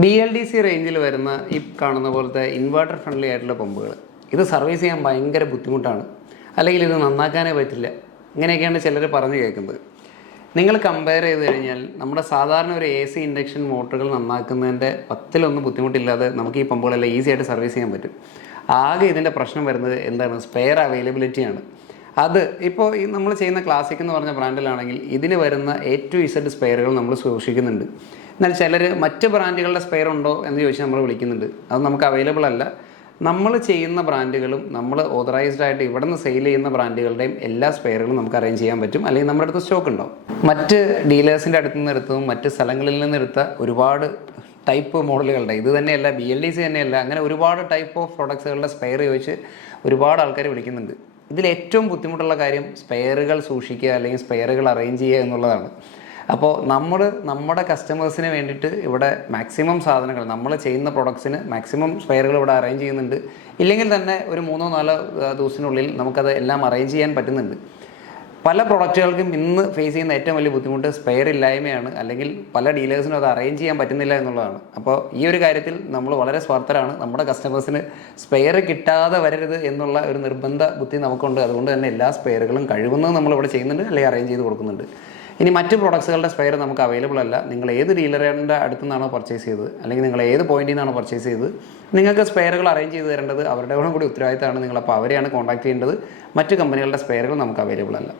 BLDC റേഞ്ചിൽ വരുന്ന ഈ കാണുന്ന പോലത്തെ ഇൻവെർട്ടർ ഫ്രണ്ട്ലി ആയിട്ടുള്ള പമ്പുകൾ ഇത് സർവീസ് ചെയ്യാൻ ഭയങ്കര ബുദ്ധിമുട്ടാണ്, അല്ലെങ്കിൽ ഇത് നന്നാക്കാനേ പറ്റില്ല, ഇങ്ങനെയൊക്കെയാണ് ചിലർ പറഞ്ഞു കേൾക്കുന്നത്. നിങ്ങൾ കമ്പയർ ചെയ്ത് കഴിഞ്ഞാൽ നമ്മുടെ സാധാരണ ഒരു AC ഇൻഡക്ഷൻ മോട്ടറുകൾ നന്നാക്കുന്നതിൻ്റെ 10-1 ബുദ്ധിമുട്ടില്ലാതെ നമുക്ക് ഈ പമ്പുകളെല്ലാം ഈസി ആയിട്ട് സർവീസ് ചെയ്യാൻ പറ്റും. ആകെ ഇതിൻ്റെ പ്രശ്നം വരുന്നത് എന്താണ്? സ്പെയർ അവൈലബിലിറ്റിയാണ്. അത് ഇപ്പോൾ ഈ നമ്മൾ ചെയ്യുന്ന ക്ലാസിക് എന്ന് പറഞ്ഞ ബ്രാൻഡിലാണെങ്കിൽ ഇതിന് വരുന്ന A to Z സ്പെയറുകൾ നമ്മൾ സൂക്ഷിക്കുന്നുണ്ട്. എന്നാൽ ചിലർ മറ്റ് ബ്രാൻഡുകളുടെ സ്പെയർ ഉണ്ടോ എന്ന് ചോദിച്ചാൽ നമ്മൾ വിളിക്കുന്നുണ്ട്. അത് നമുക്ക് അവൈലബിൾ അല്ല. നമ്മൾ ചെയ്യുന്ന ബ്രാൻഡുകളും നമ്മൾ ഓതറൈസ്ഡ് ആയിട്ട് ഇവിടെ നിന്ന് സെയിൽ ചെയ്യുന്ന ബ്രാൻഡുകളുടെയും എല്ലാ സ്പെയറുകളും നമുക്ക് അറേഞ്ച് ചെയ്യാൻ പറ്റും, അല്ലെങ്കിൽ നമ്മുടെ അടുത്ത് സ്റ്റോക്ക് ഉണ്ടാവും. മറ്റ് ഡീലേഴ്സിൻ്റെ അടുത്ത് നിന്ന് എടുത്തതും മറ്റ് സ്ഥലങ്ങളിൽ നിന്ന് എടുത്ത ഒരുപാട് ടൈപ്പ് മോഡലുകളുടെ ഇത് തന്നെയല്ല, BLDC തന്നെയല്ല, അങ്ങനെ ഒരുപാട് ടൈപ്പ് ഓഫ് പ്രൊഡക്ട്സുകളുടെ സ്പെയർ ചോദിച്ച് ഒരുപാട് ആൾക്കാർ വിളിക്കുന്നുണ്ട്. ഇതിലേറ്റവും ബുദ്ധിമുട്ടുള്ള കാര്യം സ്പെയറുകൾ സൂക്ഷിക്കുക അല്ലെങ്കിൽ സ്പെയറുകൾ അറേഞ്ച് ചെയ്യുക എന്നുള്ളതാണ്. അപ്പോൾ നമ്മുടെ കസ്റ്റമേഴ്സിന് വേണ്ടിയിട്ട് ഇവിടെ മാക്സിമം സാധനങ്ങൾ നമ്മൾ ചെയ്യുന്ന പ്രൊഡക്ട്സിന് മാക്സിമം സ്പെയറുകൾ ഇവിടെ അറേഞ്ച് ചെയ്യുന്നുണ്ട്. ഇല്ലെങ്കിൽ തന്നെ ഒരു 3-4 ദിവസത്തിനുള്ളിൽ നമുക്കത് എല്ലാം അറേഞ്ച് ചെയ്യാൻ പറ്റുന്നുണ്ട്. പല പ്രൊഡക്റ്റുകൾക്കും ഇന്ന് ഫേസ് ചെയ്യുന്ന ഏറ്റവും വലിയ ബുദ്ധിമുട്ട് സ്പെയർ ഇല്ലായ്മയാണ്, അല്ലെങ്കിൽ പല ഡീലേഴ്സിനും അത് അറേഞ്ച് ചെയ്യാൻ പറ്റുന്നില്ല എന്നുള്ളതാണ്. അപ്പോൾ ഈ ഒരു കാര്യത്തിൽ നമ്മൾ വളരെ സ്വാർത്ഥരാണ്. നമ്മുടെ കസ്റ്റമേഴ്സിന് സ്പെയർ കിട്ടാതെ വരരുത് എന്നുള്ള ഒരു നിർബന്ധ ബുദ്ധി നമുക്കുണ്ട്. അതുകൊണ്ട് തന്നെ എല്ലാ സ്പെയറുകളും കഴിവുന്നത് നമ്മളിവിടെ ചെയ്യുന്നുണ്ട്, അല്ലെങ്കിൽ അറേഞ്ച് ചെയ്ത് കൊടുക്കുന്നുണ്ട്. ഇനി മറ്റ് പ്രൊഡക്ട്സുകളുടെ സ്പെയർ നമുക്ക് അവൈലബിൾ അല്ല. നിങ്ങൾ ഏത് ഡീലറിൻ്റെ അടുത്തു നിന്നാണോ പർച്ചേസ് ചെയ്തത്, അല്ലെങ്കിൽ നിങ്ങൾ ഏത് പോയിന്റിൽ നിന്നാണോ പർച്ചേസ് ചെയ്തത്, നിങ്ങൾക്ക് സ്പെയറുകൾ അറേഞ്ച് ചെയ്ത് തരേണ്ടത് അവരുടെ കൂടി ഉത്തരവാദിത്തമാണ്. നിങ്ങളപ്പോൾ അവരെയാണ് കോൺടാക്ട് ചെയ്യേണ്ടത്. മറ്റ് കമ്പനികളുടെ സ്പെയറുകൾ നമുക്ക് അവൈലബിൾ അല്ല.